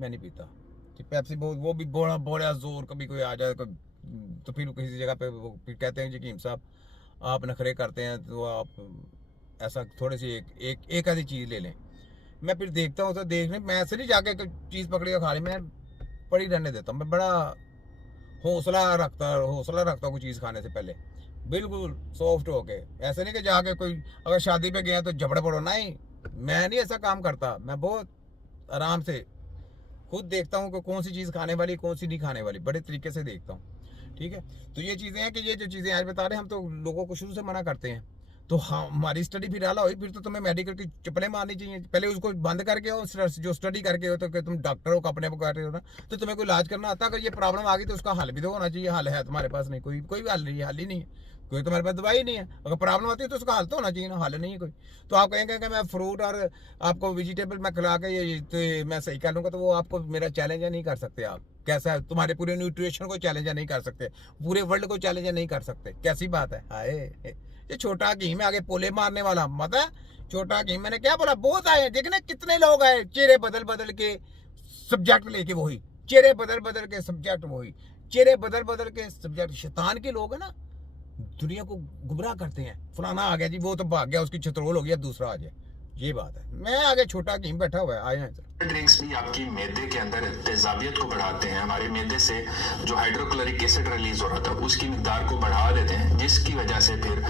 मैं नहीं पीता। कि पेप्सी बहुत, वो भी बड़ा बड़ा जोर, कभी कोई आ जाए तो फिर किसी जगह पे वो फिर कहते हैं जी हकीम साहब आप नखरे करते हैं तो आप ऐसा थोड़ी सी एक आधी चीज़ ले लें। मैं फिर देखता हूँ तो देखने मैं ऐसे नहीं जाके कोई चीज़ पकड़ी और खा ली, मैं पड़ी रहने देता हूँ। मैं बड़ा हौसला रखता हूँ कोई चीज़ खाने से पहले, बिल्कुल सॉफ्ट होके। ऐसे नहीं कि जाके कोई अगर शादी पे गया तो झगड़ा पड़ो, नहीं, मैं नहीं ऐसा काम करता। मैं बहुत आराम से खुद देखता हूँ कि कौन सी चीज़ खाने वाली कौन सी नहीं खाने वाली, बड़े तरीके से देखता हूँ। ठीक है, तो ये चीज़ें हैं कि ये जो चीज़ें आज बता रहे हैं हम तो लोगों को शुरू से मना करते हैं। तो हाँ, हमारी स्टडी फिर आला हुई, फिर तो तुम्हें मेडिकल की चप्पलें मारनी चाहिए। पहले उसको बंद करके हो, जो स्टडी करके हो, तो कि तुम डॉक्टर हो अपने कर रहे हो ना, तो तुम्हें कोई इलाज करना आता। अगर ये प्रॉब्लम आ गई तो उसका हल भी तो होना चाहिए। हल है तुम्हारे पास? नहीं, कोई भी हल नहीं है, हल ही नहीं है कोई, तुम्हारे पास दवाई नहीं है। अगर प्रॉब्लम आती है तो उसका हल तो होना चाहिए ना, हल नहीं है कोई। तो आप कहेंगे कि मैं फ्रूट और आपको वेजिटेबल मैं खिला के ये तो मैं सही कर लूँगा, तो वो आपको मेरा चैलेंज नहीं कर सकते आप। कैसा है, तुम्हारे पूरे न्यूट्रिशन को चैलेंज नहीं कर सकते, पूरे वर्ल्ड को चैलेंज नहीं कर सकते। कैसी बात है? हाय, ये छोटा हकीम है आगे पोले मारने वाला मत है। छोटा हकीम, मैंने क्या बोला, बहुत आए हैं, देखना कितने लोग आए, चेहरे बदल बदल के सब्जेक्ट लेके वही, चेहरे बदल बदल के सब्जेक्ट वही, चेहरे बदल बदल के सब्जेक्ट। शैतान के लोग है ना, दुनिया को गुमराह करते हैं। फलाना आ गया जी, वो तो भाग गया, उसकी छतरोल हो गया, दूसरा आ जाए। ये बात है। मैं आगे छोटा हकीम बैठा हुआ है, आए हैं। ड्रिंक्स भी आपकी मैदे के अंदर तेजाबियत को बढ़ाते हैं। हमारे मैदे से जो हाइड्रोक्लोरिक एसिड रिलीज हो रहा था उसकी मिकदार को बढ़ा देते हैं, जिसकी वजह से फिर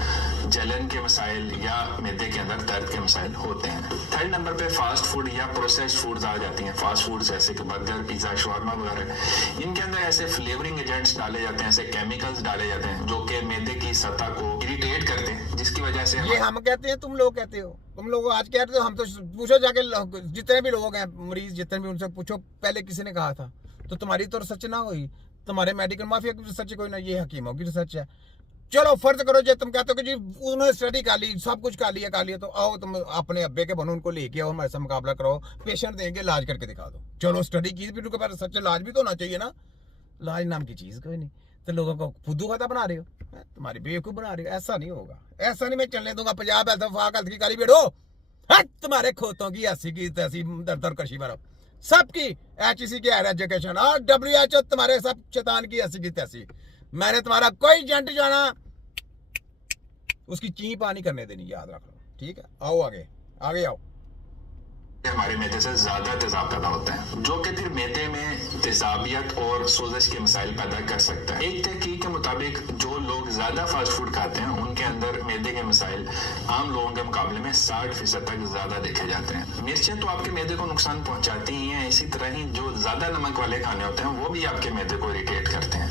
जलन के मसाइल या मैदे के अंदर दर्द के मसाइल होते हैं। थर्ड नंबर पे फास्ट फूड या प्रोसेस्ड फूड्स आ जाती हैं। फास्ट फूड जैसे कि बर्गर, पिज्जा, शवारमा वगैरह, इनके अंदर ऐसे फ्लेवरिंग एजेंट्स डाले जाते हैं, ऐसे केमिकल्स डाले जाते हैं जो कि मैदे की सतह को इरिटेट करते हैं, जिसकी वजह से ये हम कहते हैं, तुम लोग कहते हो, तुम लोग आज कहते हो, हम तो पूछो जाके जितने भी लोग हैं मरीज, जितने भी, उनसे पूछो पहले किसी ने कहा था। तो तुम्हारी तो रिसर्च ना हुई, तुम्हारे मेडिकल माफिया की रिसर्च कोई ना, ये हकीमों की रिसर्च है। चलो फर्ज करो जो तुम कहते हो कि जी उन्होंने स्टडी कर ली, सब कुछ कर लिया, तो आओ तुम अपने अब्बे के बनो, उनको लेके आओ, हमारे से मुकाबला कराओ, पेशेंट देंगे, इलाज करके दिखा दो। चलो स्टडी की, फिर उनके पास रिसर्च, इलाज भी तो होना चाहिए ना। इलाज नाम की चीज कोई नहीं, तो लोगों को फुद्दू खाता बना रहे हो, तुम्हारी बेवकूफ बना रहे हो। ऐसा नहीं होगा, ऐसा नहीं मैं चलने दूंगा। पंजाब हेल्थ वफाक हेल्थ की काली बेड़ो, तुम्हारे खोतों की ऐसी की तैसी दर कशी मारो सबकी। HEC की हायर एजुकेशन और WHO तुम्हारे सब शैतान की ऐसी की तैसी। मैंने तुम्हारा कोई एजेंट जाना उसकी ची पानी करने देनी, याद रख लो। ठीक है, आओ आगे, आगे आओ। हमारे मैदे से ज्यादा तेजाब पैदा होता है, जो कि फिर मैदे में तेजाबियत और सोजिश के मसाइल पैदा कर सकता है। एक तहकीक के मुताबिक जो लोग ज्यादा फास्ट फूड खाते हैं उनके अंदर मैदे के मसाइल आम लोगों के मुकाबले में 60% तक ज्यादा देखे जाते हैं। मिर्चें तो आपके मैदे को नुकसान पहुंचाती ही हैं, इसी तरह ही जो ज्यादा नमक वाले खाने होते हैं वो भी आपके मैदे को इरिटेट करते हैं।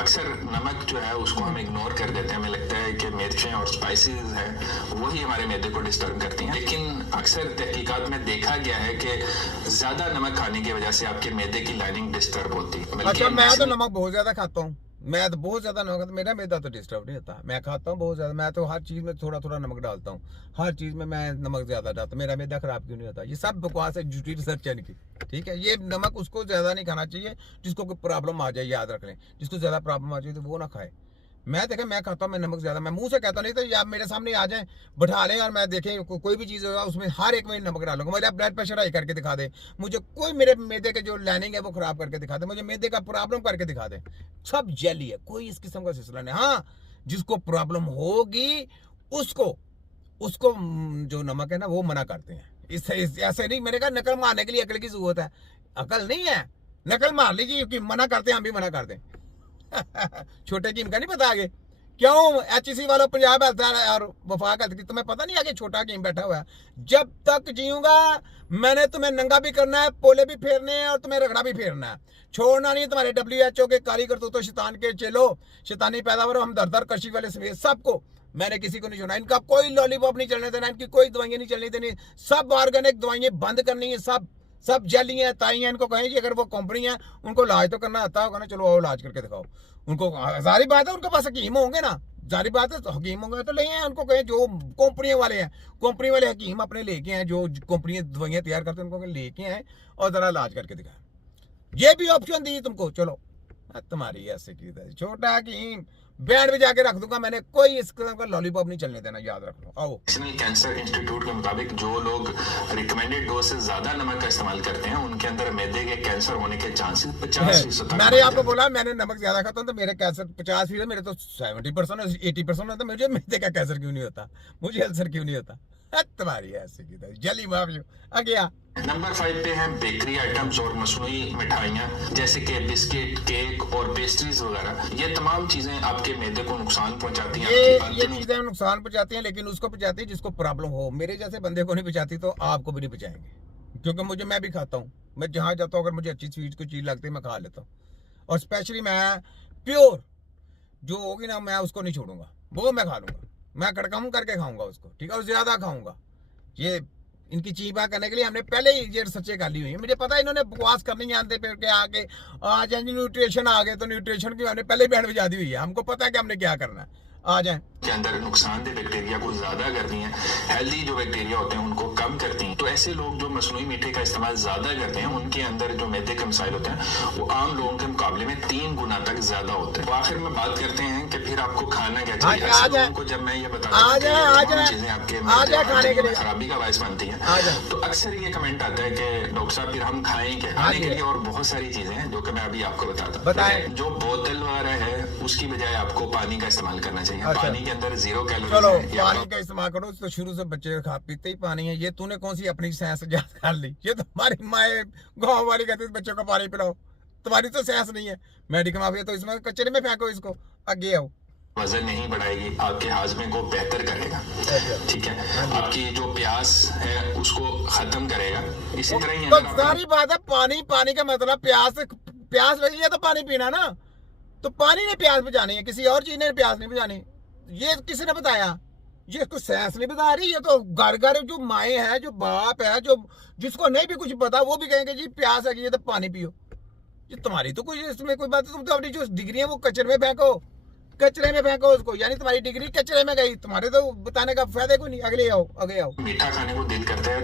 अक्सर नमक जो है उसको हम इग्नोर कर देते हैं, हमें लगता है कि मिर्चें और स्पाइसेस है वही हमारे मैदे को डिस्टर्ब करती हैं, लेकिन अक्सर तहकीकात में देखा गया है कि ज्यादा नमक खाने की वजह से आपके मैदे की लाइनिंग डिस्टर्ब होती है। अच्छा, मैं तो नमक बहुत ज्यादा खाता हूँ, मैं तो बहुत ज्यादा नमक खाता, मेरा मैदा तो डिस्टर्ब नहीं होता। मैं खाता हूँ बहुत ज्यादा, मैं तो हर चीज में थोड़ा थोड़ा नमक डालता हूँ, हर चीज में मैं नमक ज्यादा डालता हूँ, मेरा मैदा खराब क्यों नहीं होता। ये सब बकवास है, झूठी रिसर्च है इनकी। ठीक है, ये नमक उसको ज्यादा नहीं खाना चाहिए जिसको कोई प्रॉब्लम आ जाए, याद रख लें, जिसको ज्यादा प्रॉब्लम आ जाए तो वो ना खाए। मैं देखें, मैं खाता हूँ, मैं नमक ज्यादा, मैं मुंह से कहता नहीं, तो या मेरे सामने आ जाए, बैठा लें और मैं देखें कोई भी चीज़ होगा उसमें हर एक में नमक डालूंगा। मेरा ब्लड प्रेशर हाई करके दिखा दे मुझे, कोई मेरे मैदे के जो लाइनिंग है वो खराब करके दिखा दे, मुझे मैदे का प्रॉब्लम करके दिखा दे, सब जेली है, कोई इस किस्म का सिलसिला नहीं। हाँ, जिसको प्रॉब्लम होगी उसको उसको जो नमक है ना वो मना करते हैं। ऐसे नहीं, मैंने कहा नकल मारने के लिए अकल की जरूरत है, अकल नहीं है, नकल मार लीजिए क्योंकि मना करते हैं, हम भी मना करते हैं। छोटे की इनका नहीं पता आगे क्यों, HEC वालों पंजाब हेल्थ और वफाक हेल्थ की तुम्हें पता नहीं आगे छोटा गेम बैठा हुआ है। जब तक जीऊंगा मैंने तुम्हें नंगा भी करना है, पोले भी फेरने हैं और तुम्हें रगड़ा भी फेरना है, छोड़ना नहीं। तुम्हारे WHO के कारीगर तो शैतान के चेलो, शैतानी पैदावार, हम दर दर कशी वाले समेत सबको, मैंने किसी को नहीं छोड़ा। इनका कोई लॉलीपॉप नहीं चलने देना, इनकी कोई दवाइयां नहीं चलनी देनी, सब ऑर्गेनिक दवाइयां बंद करनी है, सब जली हैं, ताई हैं। इनको कहें जी अगर वो कंपनी है उनको इलाज तो करना आता होगा ना, चलो आओ इलाज करके दिखाओ। उनको जारी बात है, उनके पास हकीम होंगे ना, जारी बात है, तो हकीम होंगे तो ले आए। उनको कहें जो कंपनी वाले हैं, कंपनी वाले हकीम अपने लेके आए, जो कंपनी दवाइयाँ तैयार करते हैं उनको लेके आए और जरा इलाज करके दिखाएं। ये भी ऑप्शन दी तुमको, चलो तुम्हारी ऐसे की था छोटा की बैंड भी जाके रख दूंगा मैंने, कोई इस किस्म का लॉलीपॉप नहीं चलने देना, याद रख लो। आओ नेशनल कैंसर इंस्टीट्यूट के मुताबिक जो लोग रिकमेंडेड डोज से ज्यादा नमक का इस्तेमाल करते हैं उनके अंदर मैदे के कैंसर होने के चांसेस 50% मैंने आपको बोला मैंने नमक ज्यादा खाता हूँ तो मेरे कैंसर 50%, मेरे तो 70% 80% होता, मुझे मैदे का कैंसर क्यों नहीं होता, मुझे अल्सर क्यों नहीं होता? तुम्हारी ऐसे की था जली माफियो आ गया। नंबर 5 पे है बेकरी आइटम्स और मसनूई मिठाइयाँ जैसे कि बिस्किट, केक और पेस्ट्रीज वगैरह। ये तमाम चीजें आपके मैदे को नुकसान पहुंचाती हैं। ये चीजें नुकसान पहुंचाती हैं, लेकिन उसको पहुंचाती है जिसको प्रॉब्लम हो। मेरे जैसे बंदे को नहीं पहुंचाती तो आपको भी नहीं पहुंचाएंगे, क्योंकि मैं भी खाता हूँ। मैं जहाँ जाता हूँ अगर मुझे अच्छी स्वीट कोई चीज लगती है मैं खा लेता हूँ, और स्पेशली मैं प्योर जो होगी ना मैं उसको नहीं छोड़ूंगा, वो मैं खा लूंगा, मैं कड़कम करके खाऊंगा उसको, ठीक है, और ज्यादा खाऊंगा। ये इनकी चीपा करने के लिए हमने पहले ही ये रिसर्चें कर ली हुई है। मुझे पता है इन्होंने बकवास करनी जानते पे के आगे आज न्यूट्रिशन आ गए, तो न्यूट्रिशन की हमने पहले ही बैंड बजा दी हुई है, हमको पता है कि हमने क्या करना है। आ जाए के अंदर नुकसानदेह बैक्टीरिया को ज्यादा करती हैं, हेल्दी जो बैक्टीरिया होते हैं उनको कम करती हैं। तो ऐसे लोग जो मसनूई मीठे का इस्तेमाल ज्यादा करते हैं उनके अंदर जो मैदे के मसाइल होते हैं वो आम लोगों के मुकाबले में 3 गुना तक ज्यादा होते हैं। तो आखिर में बात करते हैं कि फिर आपको खाना क्या चाहिए। ऐसे लोगों को जब मैं ये बताता हूं कि चीजें आपके खराबी का बायस बनती हैं, तो अक्सर ये कमेंट आता है कि डॉक्टर साहब फिर हम खाएं क्या? खाने के लिए और बहुत सारी चीजें हैं जो कि मैं अभी आपको बताता हूँ। जो बोतल वगैरह है उसकी बजाय आपको पानी का इस्तेमाल करना चाहिए। पानी के अंदर 0 कैलोरी। चलो पानी का इस्तेमाल करो, तो शुरू से बच्चे खा पीते ही पानी है। ये तूने कौन सी अपनी साइंस याद कर ली? ये तो हमारी माए गाँव वाली कहती है बच्चों को पानी पिलाओ, तुम्हारी तो साइंस नहीं है। मेडिकल माफिया तो इसमें कचरे में फेंको इसको, आगे आओ। वजन नहीं बढ़ाएगी, आपके हाजमे को बेहतर करेगा, ठीक है, आपकी जो प्यास है उसको खत्म करेगा। इसी तरह ही तो सारी बात है पानी का मतलब प्यास लगी है तो पानी पीना ना, तो पानी ने प्यास बुझानी है, किसी और चीज ने प्यास नहीं बुझानी। ये किसी ने बताया? ये कुछ साइंस नहीं बता रही। ये तो घर घर जो माए हैं, जो बाप है, जो जिसको नहीं भी कुछ पता वो भी कहेंगे जी प्यास है ये तो पानी पियो। ये तुम्हारी तो कोई इसमें कोई बात है, तुम तो अपनी जो डिग्री है वो कचरे में फेंको, कचरे में फेंको उसको, यानी तुम्हारी डिग्री कचरे में गई, तुम्हारे तो बताने का फायदा कोई नहीं। आगे आओ। मीठा खाने को दिल करता है